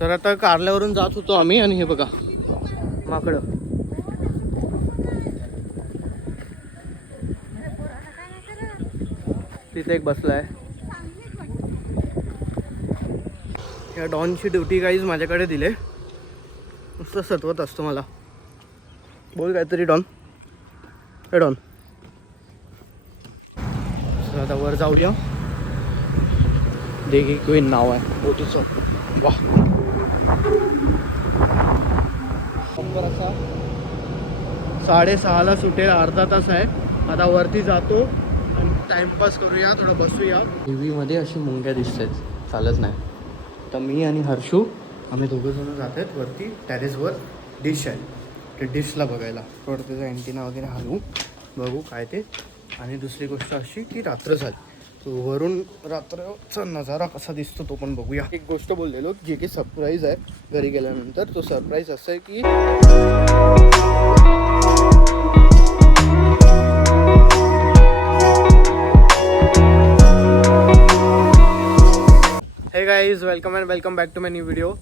तर आता कारल्यावरून जात होतो आम्ही आणि हे बघा माकडं. तिथे एक बसलाय. या डॉनची ड्युटी गाईज माझ्याकडे दिले. नुसतं सतवत असतो मला. बोल काहीतरी डॉन. हे डॉन. आता वर जाऊया. देखी क्वीन नाव आहे बोटीचं. वाह. नंबर असा 6:30ला सुटेल. अर्धा तास आहे. आता वरती जातो आणि टाइमपास करूया, थोडं बसूया. टीव्हीमध्ये अशी मुंग्या दिसत आहेत, चालत नाही. तर मी आणि हर्षू आम्ही दोघंजणं जात आहेत वरती. टेरेसवर डिश आहे, ते डिशला बघायला. थोडं त्याचा अँटिना वगैरे हलवू, बघू काय ते. आणि दुसरी गोष्ट अशी की रात्र झाली, तो वरून रात्रचा नजारा कसा दिसतो तो पण बघूया. एक गोष्ट बोललेलो जे की सरप्राईज आहे घरी गेल्यानंतर. तो सरप्राईज असं आहे की hey guys, welcome and welcome back to my new video.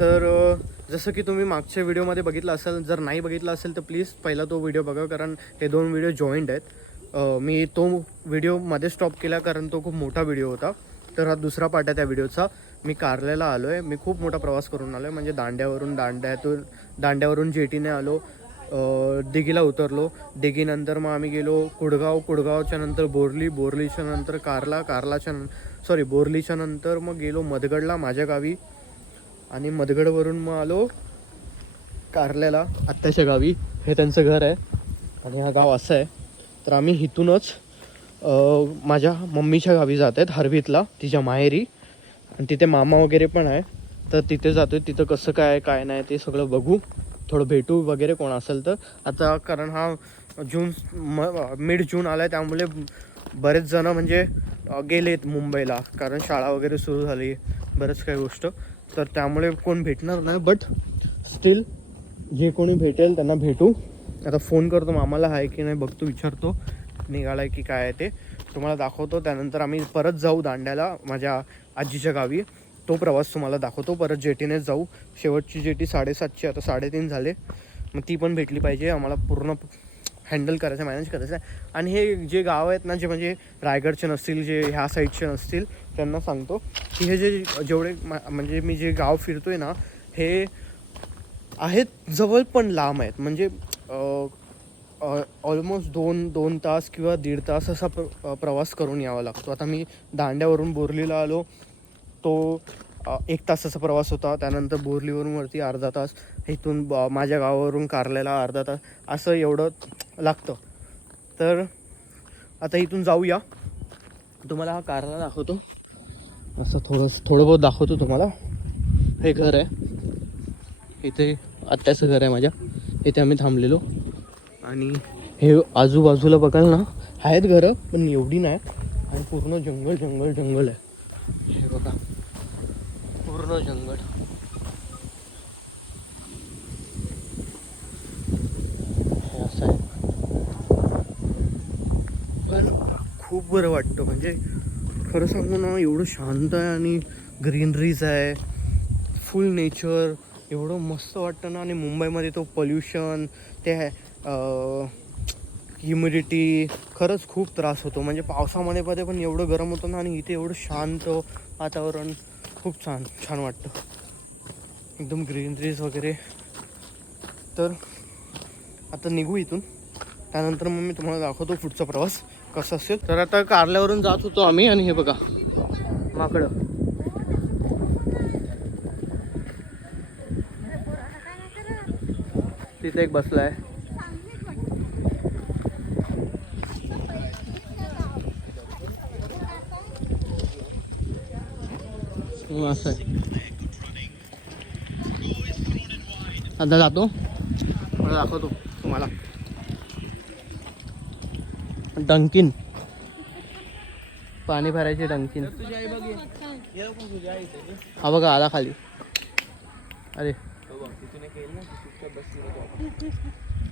तर जसं की तुम्ही मागच्या व्हिडिओमध्ये बघितलं असेल, जर नाही बघितलं असेल तर प्लीज पहिला तो व्हिडिओ बघा, कारण हे 2 व्हिडिओ जॉईंट आहेत. मी तो व्हिडिओ मध्ये स्टॉप केला कारण तो खूप मोठा व्हिडिओ होता. तर हा दुसरा पार्ट आहे त्या व्हिडिओचा. मी कारल्याला आलो आहे. मी खूप मोठा प्रवास करून आलो आहे, म्हणजे दांड्यावरून जेटीने आलो, दिघीला उतरलो. दिघीनंतर मग आम्ही गेलो कुडगावच्या नंतर बोरलीच्या नंतर बोरलीच्या नंतर मग गेलो मधगडला माझ्या गावी. आणि मधगडवरून मग आलो कारल्याला आत्याच्या गावी. हे त्यांचं घर आहे आणि हा गाव असं आहे. तर आम्ही इथूनच माझ्या मम्मीच्या गावी जात आहेत, हरवीतला, तिच्या माहेरी. आणि तिथे मामा वगैरे पण आहे, तर तिथे जातो आहे. तिथं कसं काय नाही ते सगळं बघू, थोडं भेटू वगैरे कोण असेल तर. आता कारण हा मिड जून आला आहे, त्यामुळे बरेच जणं म्हणजे गेलेत मुंबईला, कारण शाळा वगैरे सुरू झाली, बरंच काही गोष्ट. तर त्यामुळे कोण भेटणार नाही, बट स्टील जे कोणी भेटेल त्यांना भेटू. आता फोन करतो मामाला, आहे की नाही बघतो, विचारतो निघाला आहे की काय आहे ते, तुम्हाला दाखवतो. त्यानंतर आम्ही परत जाऊ दांड्याला माझ्या आजीच्या गावी. तो प्रवास तुम्हाला दाखवतो. परत जेटीनेच जाऊ. शेवटची जेटी 7:30ची, आता 3:30 झाले. मग ती पण भेटली पाहिजे आम्हाला. पूर्ण हँडल करायचं, मॅनेज करायचं आहे. आणि हे जे गाव आहेत ना, जे म्हणजे रायगडचे नसतील, जे ह्या साईडचे नसतील, त्यांना सांगतो की हे जेवढे म्हणजे मी जे गाव फिरतो आहे ना, हे आहेत जवळ पण लांब आहेत. म्हणजे ऑलमोस्ट 2 तास किंवा 1.5 तास असा प्रवास करून यावा लागतो. आता मी दांड्यावरून बोरलीला आलो, तो 1 तासाचा प्रवास होता. त्यानंतर बोरलीवरून वरती अर्धा तास, इथून माझ्या गावावरून कारल्याला अर्धा तास, असं एवढं लागतं. तर आता इथून जाऊया. तुम्हाला हा कारला दाखवतो, असं थोडं बहुत दाखवतो तुम्हाला. हे घर आहे, इथे आत्याचं घर आहे माझ्या. इथे आम्ही थांबलेलो. आणि हे आजूबाजूला बघाल ना, आहेत घरं पण एवढी नाही. आणि पूर्ण जंगल आहे. हे बघा, पूर्ण जंगल. हे असं आहे. पण खूप बरं वाटतं, म्हणजे खरं सांगू ना, एवढं शांत आहे आणि ग्रीनरीज आहे, फुल नेचर, एवढं मस्त वाटतं ना. आणि मुंबईमध्ये तो पोल्युशन, ते ह्युमिडिटी, खरंच खूप त्रास होतो. म्हणजे पावसामध्ये पण एवढं गरम होतं ना, आणि इथे एवढं शांत वातावरण, खूप छान वाटतं, एकदम ग्रीनरीज वगैरे. तर आता निघू इथून. त्यानंतर मग मी तुम्हाला दाखवतो पुढचा प्रवास कसा असेल. तर आता कारल्यावरून जात होतो आम्ही. आणि हे बघा माकडं. तिथे एक बसला आहे. असं आहे. आता जातो, मला दाखवतो तुम्हाला. डंकिन, पाणी भरायचे डंकिन. हा बघा आला खाली. अरे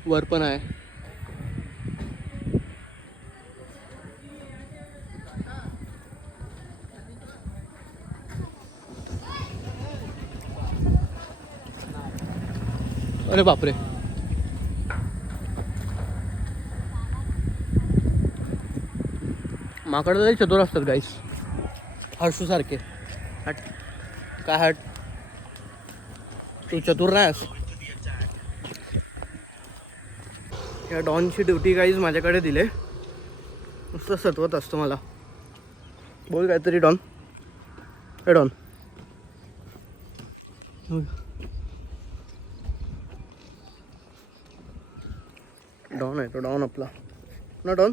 वर पण आहे. अरे बापरे. माकडं तरी चतुर असतात गाईस, हर्षू सारखे. हट काय हट, तू चतुर नाही आहेस. या डॉनची ड्युटी गाईज माझ्याकडे दिले, नुसतं सतवत असतो मला. बोल काहीतरी डॉन. हे डॉन, डॉन आहे तो, डॉन आपला ना डॉन.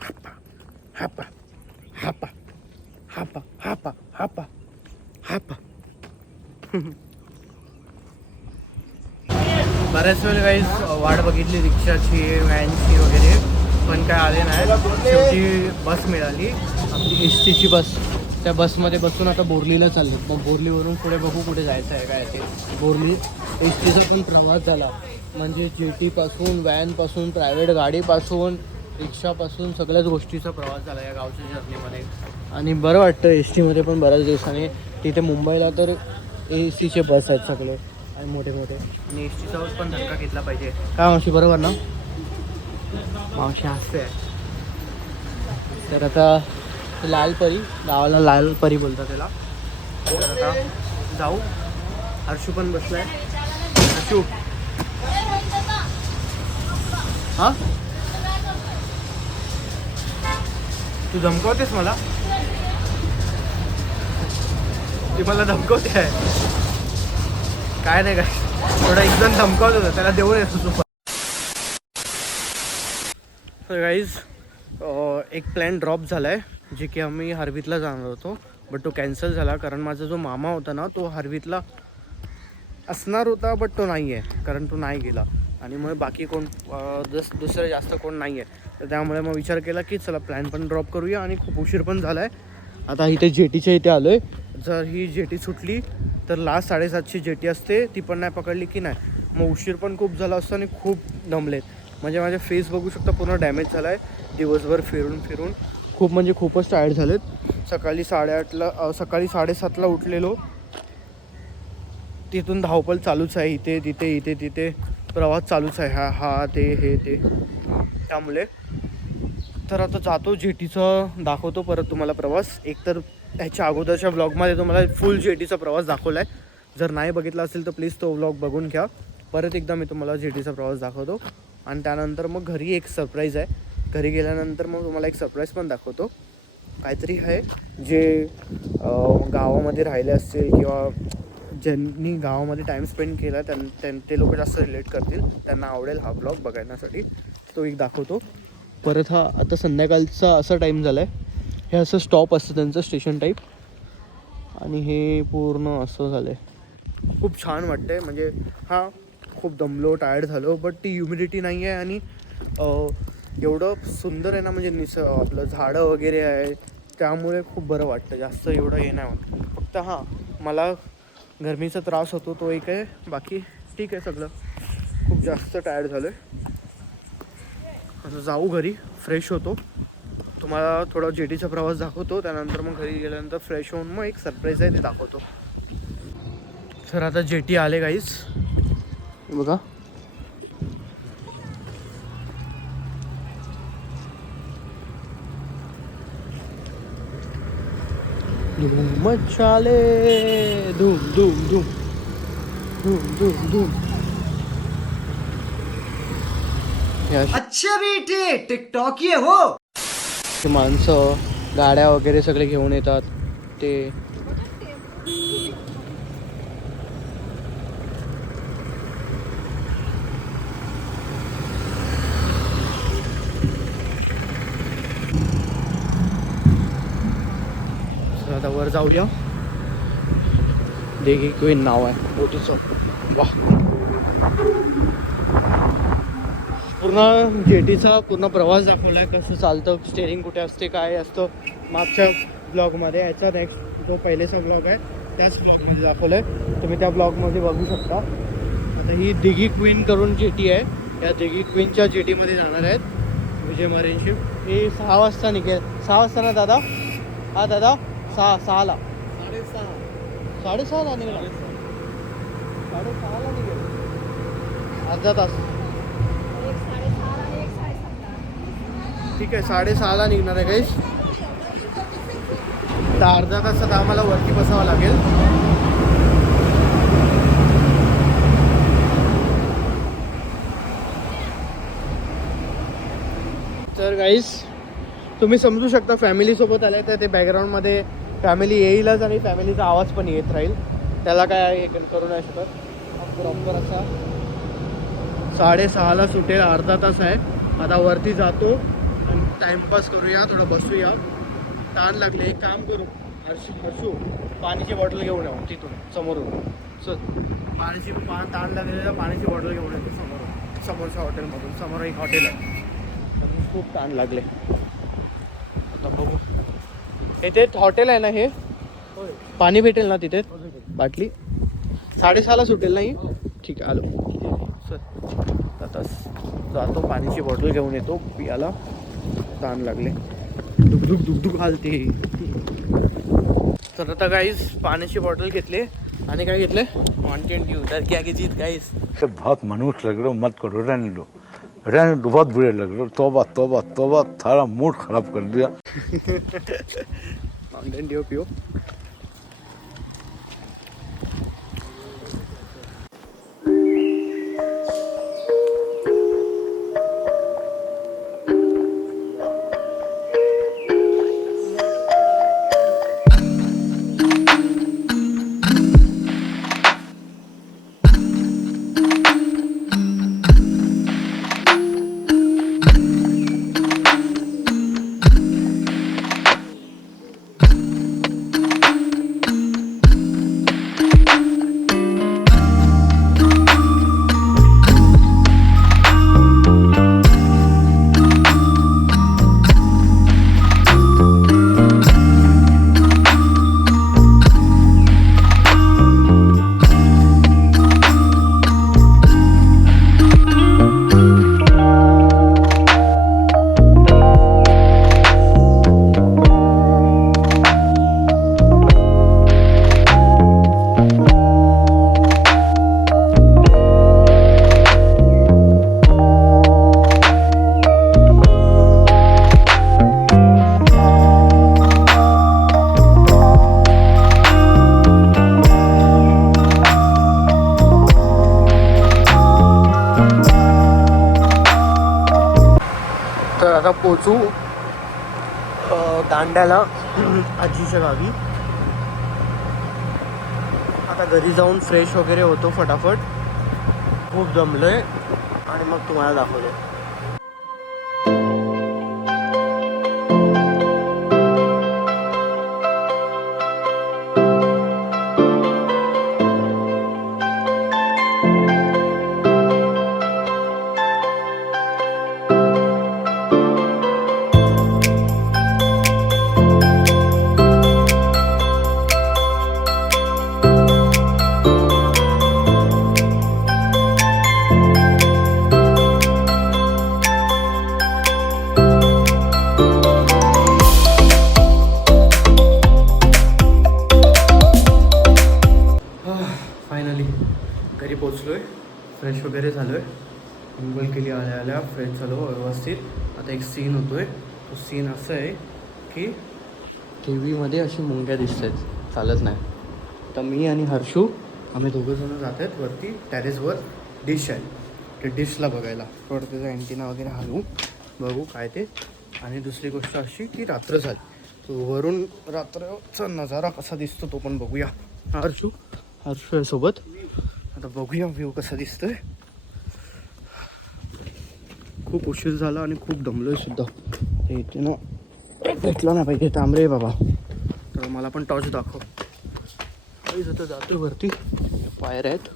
हापा हापा हापा हापा हापा हापा. बऱ्याच वेळ काही वाट बघितली रिक्षाची, व्हॅनची वगैरे, पण काय आले नाही. शेवटी बस मिळाली, आपली एस टीची बस. त्या बसमध्ये बसून आता बोरलीला चाललो. मग बोरलीवरून पुढे बघू कुठे जायचं आहे काय ते. बोरली एस टीचा पण प्रवास झाला, म्हणजे जेटीपासून, व्हॅनपासून, प्रायव्हेट गाडीपासून, रिक्षापासून सगळ्याच गोष्टीचा प्रवास झाला या गावच्या जर्नीमध्ये. आणि बरं वाटतं एस टीमध्ये पण बऱ्याच दिवसाने. तिथे मुंबईला तर ए सीचे बस आहेत सगळे आणि मोठे मोठे, आणि एस टीचा पण धक्का घेतला पाहिजे. काय मावशी बरोबर ना? मावशी हसते. तर आता लालपरी, गावाला लालपरी बोलतात त्याला. तर आता जाऊ. हर्षू पण बसलाय. हर्षू हां, तू धमकावतेस मला? ती मला धमकावते आहे. काय नाही, काय थोडा एकदम धमकावत होता, त्याला देऊन येतो तू. तर गाईज एक प्लॅन ड्रॉप झाला आहे, जे की आम्ही हरवीतला जाणार होतो, बट तो कॅन्सल झाला. कारण माझा जो मामा होता ना, तो हरवीतला असणार होता, बट तो नाही आहे, कारण तो नाही गेला. आणि मग बाकी कोण दुसरं जास्त कोण नाही आहे. तर त्यामुळे मग विचार केला की चला प्लॅन पण ड्रॉप करूया. आणि खूप उशीर पण झाला आहे. आता इथे जेटीच्या इथे आलो आहे. जर ही जेटी सुटली तर लास्ट 7:30ची जेटी असते, ती पण नाही पकडली की नाही, मग उशीर पण खूप झाला असतो आणि खूप दमलेत. म्हणजे माझे फेस बघू शकता पूर्ण डॅमेज झाला आहे दिवसभर फिरून फिरून. खूप म्हणजे खूपच टायर्ड झालेत. सकाळी 7:30ला उठलेलो, तिथून धावपळ चालूच आहे. इथे तिथे इथे तिथे प्रवास चालूच आहे. हा ते हे ते. त्यामुळे तर आता जातो, जेटीचं दाखवतो परत तुम्हाला प्रवास. एकतर ह्याच्या अगोदरच्या व्लॉगमध्ये तुम्हाला फुल जेटीचा प्रवास दाखवला आहे. जर नाही बघितला असेल तर प्लीज तो व्लॉग बघून घ्या. परत एकदा मी तुम्हाला जेटीचा प्रवास दाखवतो. आणि त्यानंतर मग घरी एक सरप्राईज आहे. घरी गेल्यानंतर मग तुम्हाला एक सरप्राईज पण दाखवतो. काहीतरी आहे जे गावामध्ये राहिले असतील किंवा ज्यांनी गावामध्ये टाईम स्पेंड केला ते लोक जास्त रिलेट करतील, त्यांना आवडेल हा ब्लॉग बघण्यासाठी. तो एक दाखवतो. परत हा आता संध्याकाळचा असा टाईम झाला आहे, हे असं स्टॉप असतं त्यांचं, स्टेशन टाईप. आणि हे पूर्ण असं झालं आहे. खूप छान वाटतं आहे. म्हणजे हां, खूप दमलो, टायर्ड झालो, बट ती ह्युमिडिटी नाही आहे. आणि एवढं सुंदर आहे ना, म्हणजे आपलं झाडं वगैरे आहे, त्यामुळे खूप बरं वाटतं. जास्त एवढं हे नाही होत. फक्त हां, मला गरमीचा त्रास होतो, तो एक आहे. बाकी ठीक आहे सगळं. खूप जास्त टायर्ड झालो आहे. आता जाऊ घरी, फ्रेश होतो, तुम्हाला थोडा जेटीचा प्रवास दाखवतो. त्यानंतर मग घरी गेल्यानंतर फ्रेश होऊन मग एक सरप्राईज आहे ते दाखवतो. तर आता जेटी आले गाईस, बघा. धूम मचाले, धूम धूम धूम धूम धूम धूम. अच्छा बेटे टिकटॉक ये हो. माणसं गाड्या वगैरे सगळे घेऊन येतात ते. आता वर जाऊ द्या. देखी क्वीन नाव आहे बोटीचं. वाह, पूर्ण जेटीचा पूर्ण प्रवास दाखवला आहे, कसं चालतं, स्टेअरिंग कुठे असते, काय असतं. मागच्या ब्लॉगमध्ये, याचा नेक्स्ट जो पहिलेचा ब्लॉग आहे त्याच ब्लॉगमध्ये दाखवलं आहे, तुम्ही त्या ब्लॉगमध्ये बघू शकता. आता ही दिघी क्वीन करून जेटी आहे. या दिघी क्वीनच्या जेटीमध्ये जाणार आहेत विजय मरीन शिप. हे 6 वाजता निघेल. 6 वाजता ना दादा? हा दादा, 6ला 6:30. 6:30ला निघेल. 6:30ला निघेल. अर्धा तास. ठीक आहे 6:30ला निघणार आहे गाईस. तर अर्धा तासात आम्हाला वरती बसावं लागेल. तर गाईस तुम्ही समजू शकता फॅमिलीसोबत आले तर ते बॅकग्राऊंडमध्ये फॅमिली येईलच आणि फॅमिलीचा आवाज पण येत राहील. त्याला काय हे करू नाही शकत. प्रॉपर असा 6:30ला सुटेल. अर्धा तास आहे. आता वरती जातो आणि टाइमपास करूया, थोडं बसूया. ताण लागले. एक काम करू हर्षू पाण्याची बॉटल घेऊन येऊ तिथून समोरून. चल पाण्याची ताण लागलेला पाण्याची बॉटल घेऊन येतो समोरून, समोरच्या हॉटेलमधून. समोर एक हॉटेल आहे. खूप ताण लागले. आता बघू. इथे हॉटेल आहे ना हे, पाणी भेटेल ना तिथे बाटली. 6:30ला सुटेल नाही. ठीक आहे आलो. चल आता जातो पाण्याची बॉटल घेऊन येतो पियाला. ताण लागले. दुखदुख दुखदुख हालते. तर आता गाईस पाण्याची बॉटल घेतले आणि काय घेतले माउंटेन ड्यू. तर क्या की जीत गाईस. बहुत मनुष्य लग रहे हो, मत करो, रहने दो बहुत बुरे लग रहे हो. तौबा तौबा तौबा, थारा मूड खराब कर दिया. माउंटेन ड्यू पियो. आता पोचू दांड्याला आजीच्या गावी. आता घरी जाऊन फ्रेश वगैरे होतो फटाफट. खूप जमलोय आणि मग तुम्हाला दाखवतो. फायनली घरी पोचलोय. फ्रेश वगैरे झालो आहे. अंघोळ केली आल्या आल्या फ्रेश झालो व्यवस्थित. आता एक सीन होतो आहे. तो सीन असं आहे की टी व्हीमध्ये अशी मुंग्या दिसत आहेत, चालत नाही. तर मी आणि हर्षू आम्ही दोघंजणं जात आहेत वरती टेरेसवर. डिश आहे ते डिशला बघायला. थोडं त्याचा अँटिना वगैरे हलवू, बघू काय ते. आणि दुसरी गोष्ट अशी की रात्र झाली, तो वरून रात्रचा नजारा कसा दिसतो तो पण बघूया. हर्षू आहे सोबत. आता बघूया व्ह्यू कसा दिसतोय. खूप उशीर झाला आणि खूप दमलोय सुद्धा. ते इथे ना भेटलं ना पाहिजे तांबरे बाबा. तर मला पण टॉर्च दाखव. आता जातो वरती. वायर आहेत.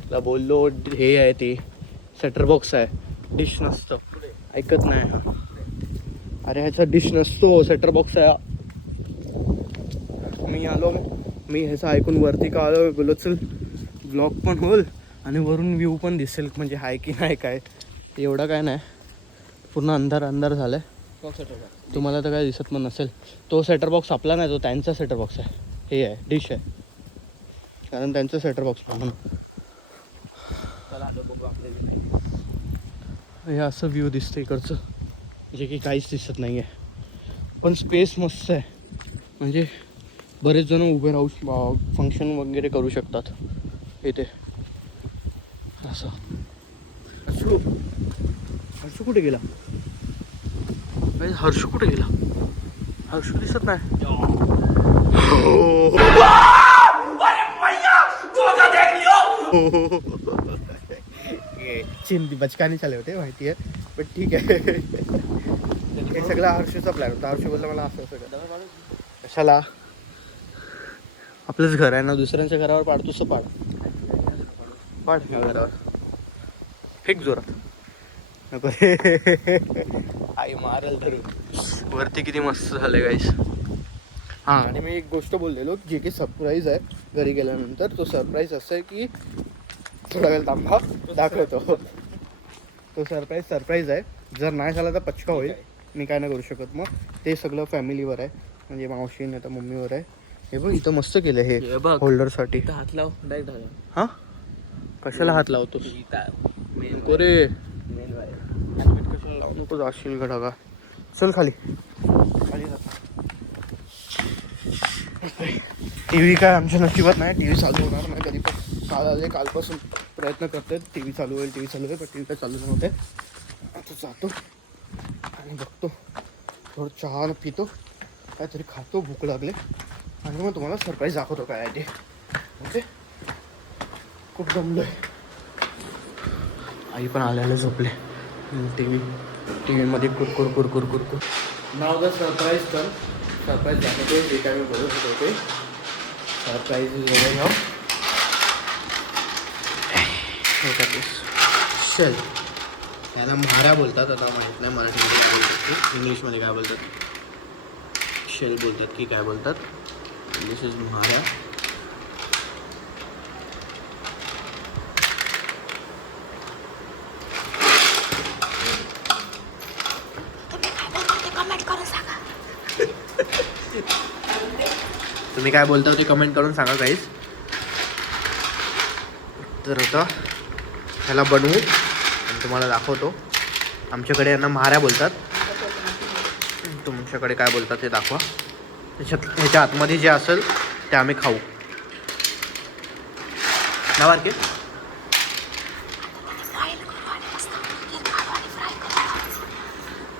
तुला बोललो हे आहे ते सेटर बॉक्स आहे. डिश नसतं, ऐकत नाही हा. अरे ह्याचा डिश नसतो, सेटर बॉक्स आहे. मी ह्याचं ऐकून वरती का आलो. बोलत चल ब्लॉग पण होईल आणि वरून व्ह्यू पण दिसेल म्हणजे हाय की नाही काय. एवढं काय नाही, पूर्ण अंधार झालं आहे. तुम्हाला तर काय दिसत पण नसेल. तो सेटर बॉक्स आपला नाही, तो त्यांचा सेटर बॉक्स आहे. हे आहे डिश आहे, कारण त्यांचं सेटर बॉक्स म्हणून. हे असं व्ह्यू दिसतं इकडचं, जे की काहीच दिसत नाही आहे, पण स्पेस मस्त आहे. म्हणजे बरेच जण उभे राहू फंक्शन वगैरे करू शकतात इथे. असं हर्षू, हर्षू कुठे गेला? हर्षू कुठे गेला? हर्षू दिसत नाही. चिंदी बचकाने चाले होते माहिती आहे, पण ठीक आहे. हे सगळं हर्षूचा प्लॅन होता. हर्षू बोलला मला असं सगळं कशाला, आपलंच घर आहे ना, दुसऱ्यांच्या घरावर पाडतोस पाड पाड ह्या घरावर फेक जोरात नको रे. आई मारल धरून. वरती किती मस्त झाले गाईस. हां, आणि मी एक गोष्ट बोललेलो जे की सरप्राईज आहे घरी गेल्यानंतर. तो सरप्राईज असं आहे की थोडा वेळ थांबा दाखवतो. तो सरप्राईज आहे. जर नाही झाला तर पचका होईल. मी काय नाही करू शकत. मग ते सगळं फॅमिलीवर आहे, म्हणजे मावशी नाही तर मम्मीवर आहे. हे बघ इथं मस्त केलं हे होल्डरसाठी. हात लाव डायरेक्ट. हां, कशाला हात लावतो नको रे, कशाला लावू नको, जाशील गडागा. चल खाली खाली जाता. टी व्ही काय आमच्या नशिबात नाही. टी व्ही चालू होणार नाही कधी पण. कालपासून प्रयत्न करतोय टी व्ही चालू होईल, टी व्ही चालू होईल, पण टी व्ही काय चालू नव्हते. आता जातो आणि बघतो, थोडं चहा पितो, काहीतरी खातो, भूक लागले, आणि मग तुम्हाला सरप्राईज दाखवतो काय आहे ते. ओके, खूप दमलोय. आई पण आल्याला झोपले. टी व्हीमध्ये कुरकुर. नाव द सरप्राईज कर. सरप्राईज दाखवतो जे काय मी बोलत होतो ते. सरप्राईज घेऊन शेल, त्याला म्हाऱ्या बोलतात. आता माहीत नाही मराठीमध्ये काय बोलतात, इंग्लिशमध्ये काय बोलतात. शेल बोलतात की काय बोलतात. दिस इज म्हाऱ्या. तुम्ही काय बोलता ते कमेंट करून सांगा गाईज. तर आता ह्याला बनवू आणि तुम्हाला दाखवतो. आमच्याकडे यांना म्हाऱ्या बोलतात, तुमच्याकडे काय बोलतात ते दाखवा. ह्याच्या आतमध्ये जे असेल ते आम्ही खाऊ. ना की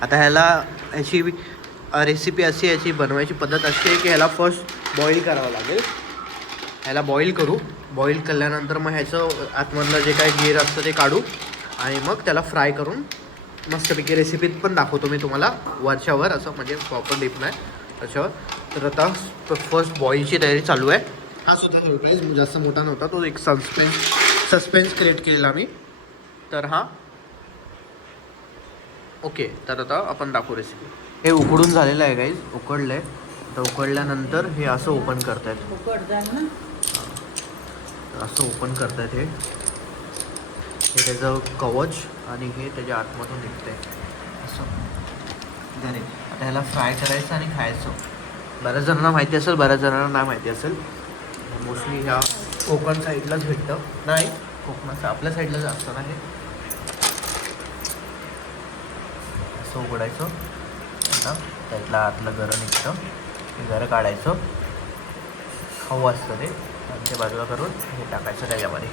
आता ह्याला ह्याची रेसिपी अशी, याची बनवायची पद्धत अशी आहे की ह्याला फर्स्ट बॉईल करावं लागेल. ह्याला बॉईल करू. बॉईल केल्यानंतर मग ह्याचं आतमधलं जे काही गिर असतं ते काढू आणि मग त्याला फ्राय करून मस्तपैकी रेसिपीत पण दाखवतो मी तुम्हाला वरच्यावर, असं म्हणजे प्रॉपर डीप नाही त्याच्यावर. तर आता फर्स्ट बॉईलची तयारी चालू आहे. हा सुद्धा सरप्राईज जास्त मोठा नव्हता, तो एक सस्पेन्स क्रिएट केलेला मी. तर हा ओके, तर आता आपण दाखवू रेसिपी. हे उकडून झालेलं आहे गाईज, उकडलं आहे. तर उकडल्यानंतर हे असं ओपन करतायत, असं ओपन करतायत. हे त्याचं कवच आणि हे त्याच्या आतमधून निघतंय असं. आता ह्याला फ्राय करायचं आणि खायचं. बऱ्याच जणांना माहिती असेल, बऱ्याच जणांना नाही माहिती असेल. मोस्टली ह्या कोकण साईडलाच भेटतं. नाही, कोकणाचं आपल्या साईडलाच असतं ना हे. असं उघडायचं. आता त्यातलं आतलं गरं निघतं, ते गरं काढायचं. खाऊ असतं ते, आणि ते बाजूला करून हे टाकायचं त्याच्यामध्ये.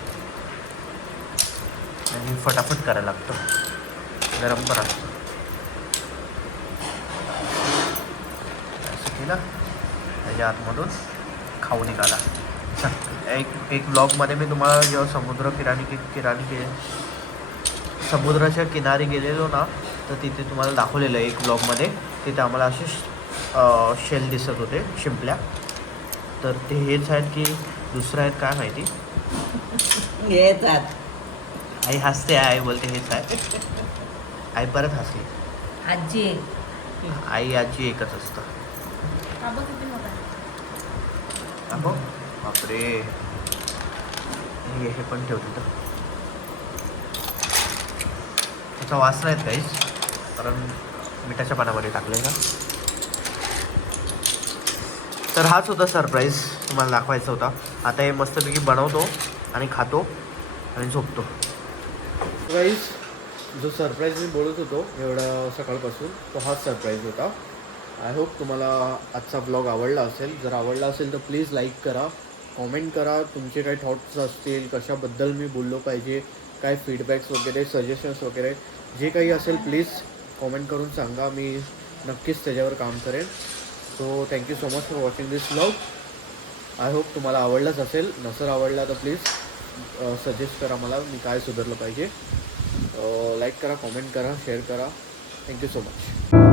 आणि फटाफट करायला लागतं, गरम पण असतं. असं केलं, त्याच्या आतमधून खाऊ निघाला. एक ब्लॉगमध्ये मी तुम्हाला जेव्हा समुद्राच्या किनारी गेलेलो ना, तर तिथे तुम्हाला दाखवलेलं आहे एक ब्लॉगमध्ये. तिथे आम्हाला असे शेल दिसत होते, शिंपल्या. तर ते हेच आहेत की दुसरं आहेत काय माहिती. हेच आहेत. आई हसते, आई बोलते हेच आहे. आई परत हसली. आजी आई आजी एकच असतं. अहो बापरे, हे पण ठेवते तर त्याचा वास नाहीत काहीच, कारण मिठाच्या पाण्यामध्ये टाकले का. तर हाच होता सरप्राईज, तुम्हाला दाखवायचा होता. आता हे मस्तपैकी बनवतो आणि खातो आणि झोपतो. जो सरप्राईज मी बोलत होतो एवढा सकाळपासून तो हाच सरप्राईज होता. आय होप तुम्हाला आजचा ब्लॉग आवडला असेल. जर आवडला असेल तर प्लीज लाईक करा, कॉमेंट करा, तुमचे काही थॉट्स असतील, कशाबद्दल मी बोललो पाहिजे, काय फीडबॅक्स वगैरे, सजेशन्स वगैरे जे काही असेल प्लीज कॉमेंट करून सांगा. मी नक्कीच त्याच्यावर काम करेन. So thank you so much for watching this blog. I hope तुम्हाला आवडलाच असेल. नसेल आवडला तर प्लीज सजेस्ट करा मला, मी काय सुधारलं पाहिजे. लाईक करा, कॉमेंट करा, शेअर करा. Thank you so much.